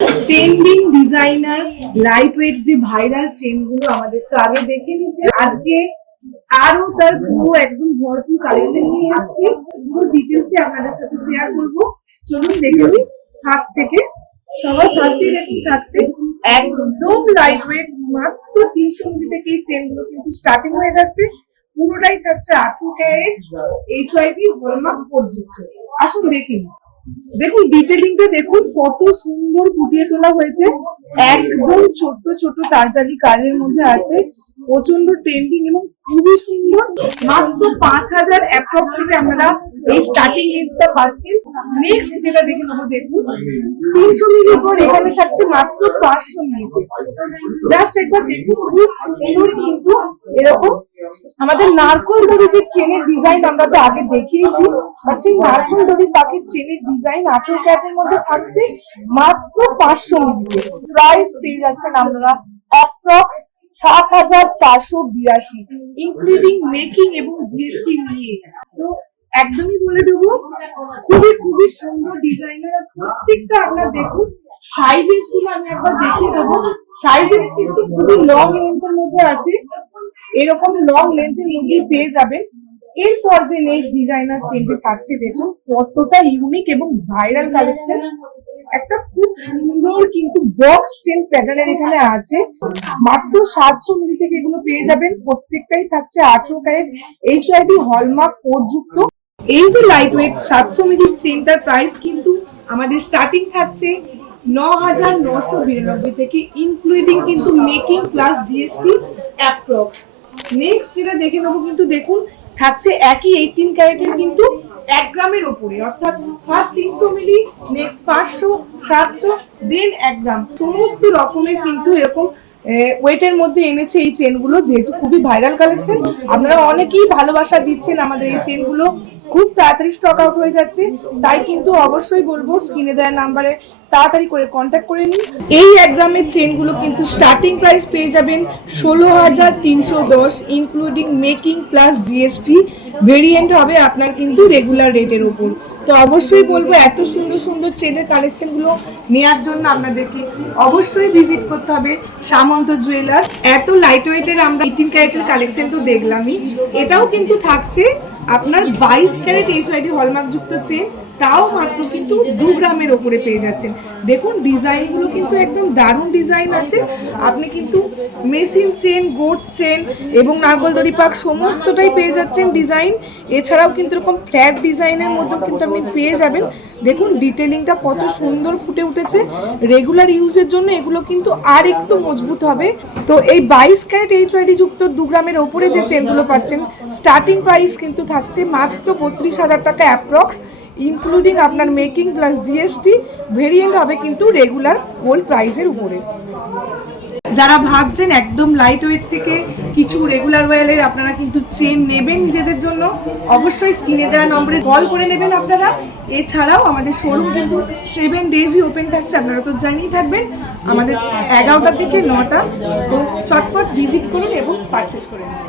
Trending designer light weight যে viral chain গুলো আমাদের তো আগে দেখে নিয়েছে, আজকে আরো তার পুরো একদম ভরপুর কালেকশন নিয়ে এসেছি। পুরো ডিটেলসে আপনাদের সাথে শেয়ার করবো। চলুন দেখে নিই ফার্স্ট থেকে। সবার ফার্স্টেই দেখুন থাকছে একদম লাইট ওয়েট, মাত্র 300 মিলি থেকে এই চেন গুলো কিন্তু স্টার্টিং হয়ে যাচ্ছে। পুরোটাই থাকছে 18 ক্যারেট HYB হলমার্ক পর্যন্ত। আসুন দেখে নিই। দেখুন ডিটেলিংটা দেখুন কত সুন্দর ফুটিয়ে তোলা হয়েছে। একদম ছোট ছোট তারজালি কাজের মধ্যে আছে, প্রচন্ড ট্রেন্ডিং এবং খুবই সুন্দর। মাত্র 5000 অ্যাপ্রক্স থেকে আপনারা এই স্টার্টিং রেঞ্জটা পাচ্ছেন। নেক্সট যেটা দেখে নেবো, দেখুন 300 মিলির পর এখানে থাকছে মাত্র 500 মিলি। জাস্ট একবার দেখুন, খুব সুন্দর কিন্তু এরকম আমাদের নারকোল দড়ি যে চেনের ডিজাইন আমরা তো আগে দেখিয়েছি, বাট সেই নারকোল দড়ি পাখির চেনের ডিজাইন 18 ক্যারেটের মধ্যে থাকছে মাত্র 500 মিলিতে। প্রাইস পেয়ে যাচ্ছেন আপনারা অ্যাপ্রক্স 7482, ইনক্লুডিং মেকিং এবং জিএসটি নিয়ে। তো একদমই বলে দেবো খুবই খুবই সুন্দর ডিজাইনার। প্রত্যেকটা আপনারা দেখুন সাইজেস গুলো আমি একবার দেখিয়ে দেবো। সাইজেস কিন্তু খুবই লং লেন্থের মধ্যে আছে, এরকম লং লেন্থের মধ্যে পেয়ে যাবেন। এরপর যে নেক্সট ডিজাইনার চেনটি থাকছে, দেখুন কতটা ইউনিক এবং ভাইরাল কালেকশন। একটা খুব সুন্দর কিন্তু বক্স চেন প্যাটার্নের এখানে আছে। মাত্র 700 মিলি থেকে এগুলো পেয়ে যাবেন। প্রত্যেকটাই থাকছে 18 ক্যারেট HYD হলমার্ক কোড যুক্ত। এই যে লাইট ওয়েট 700 মিলির চেনটার প্রাইস কিন্তু আমাদের স্টার্টিং থাকছে 9992 থেকে, ইনক্লুডিং কিন্তু making plus GST approx. Next যেটা দেখে নেবো, কিন্তু দেখুন থাকছে একই 18 ক্যারেটের কিন্তু 1 গ্রামের ওপরে, অর্থাৎ ফার্স্ট 300 মিলি, নেক্সট 500, 700, দেন 1 গ্রাম। সমস্ত রকমের কিন্তু এরকম ওয়েটের মধ্যে এনেছে এই চেনগুলো। যেহেতু খুবই ভাইরাল কালেকশন, আপনারা অনেকেই ভালোবাসা দিচ্ছেন আমাদের এই চেনগুলো, খুব তাড়াতাড়ি স্টক আউট হয়ে যাচ্ছে। তাই কিন্তু অবশ্যই বলবো স্ক্রিনে দেওয়া নাম্বারে তাড়াতাড়ি করে কন্ট্যাক্ট করে নিন। এই 1 গ্রামের চেনগুলো কিন্তু স্টার্টিং প্রাইস পেয়ে যাবেন 16310, including making plus GST. Variant হবে আপনার কিন্তু রেগুলার রেটের ওপর। তো অবশ্যই বলবো এত সুন্দর সুন্দর চেনের কালেকশনগুলো নেওয়ার জন্য আপনাদেরকে অবশ্যই ভিজিট করতে হবে সামন্ত জুয়েলার্স। এত লাইট ওয়েটের আমরা 18 ক্যারেটের কালেকশন তো দেখলামই, এটাও কিন্তু থাকছে আপনার 22 ক্যারেট HYD হলমার্ক যুক্ত চেন, তাও মাত্র কিন্তু 2 গ্রামের ওপরে পেয়ে যাচ্ছেন। দেখুন ডিজাইনগুলো কিন্তু একদম দারুণ ডিজাইন আছে। আপনি কিন্তু মেশিন চেন, গোট চেন এবং নারকোল দড়ি পাক সমস্তটাই পেয়ে যাচ্ছেন ডিজাইন। এছাড়াও কিন্তু এরকম ফ্ল্যাট ডিজাইনের মধ্যেও কিন্তু আপনি পেয়ে যাবেন। দেখুন ডিটেলিংটা কত সুন্দর ফুটে উঠেছে। রেগুলার ইউজের জন্য এগুলো কিন্তু আর একটু মজবুত হবে। তো এই 22 ক্যারেট HYD যুক্ত 2 গ্রামের ওপরে যে চেনগুলো পাচ্ছেন, স্টার্টিং প্রাইস কিন্তু থাকছে মাত্র 32,000 টাকা অ্যাপ্রক্স, ইনক্লুডিং আপনার মেকিং প্লাস জিএসটি। ভেরিয়েন্ট হবে কিন্তু রেগুলার গোল্ড প্রাইসের উপরে। যারা ভাবছেন একদম লাইট ওয়েট থেকে কিছু রেগুলার ওয়েলের আপনারা কিন্তু চেন নেবেন নিজেদের জন্য, অবশ্যই স্ক্রিনে দেওয়া নম্বরে কল করে নেবেন আপনারা। এছাড়াও আমাদের শোরুম কিন্তু 7 ডেজই ওপেন থাকছে, আপনারা তো জানিয়ে থাকবেন। আমাদের 11টা থেকে 9টা। তো চটপট ভিজিট করুন এবং পারচেস করে নিন।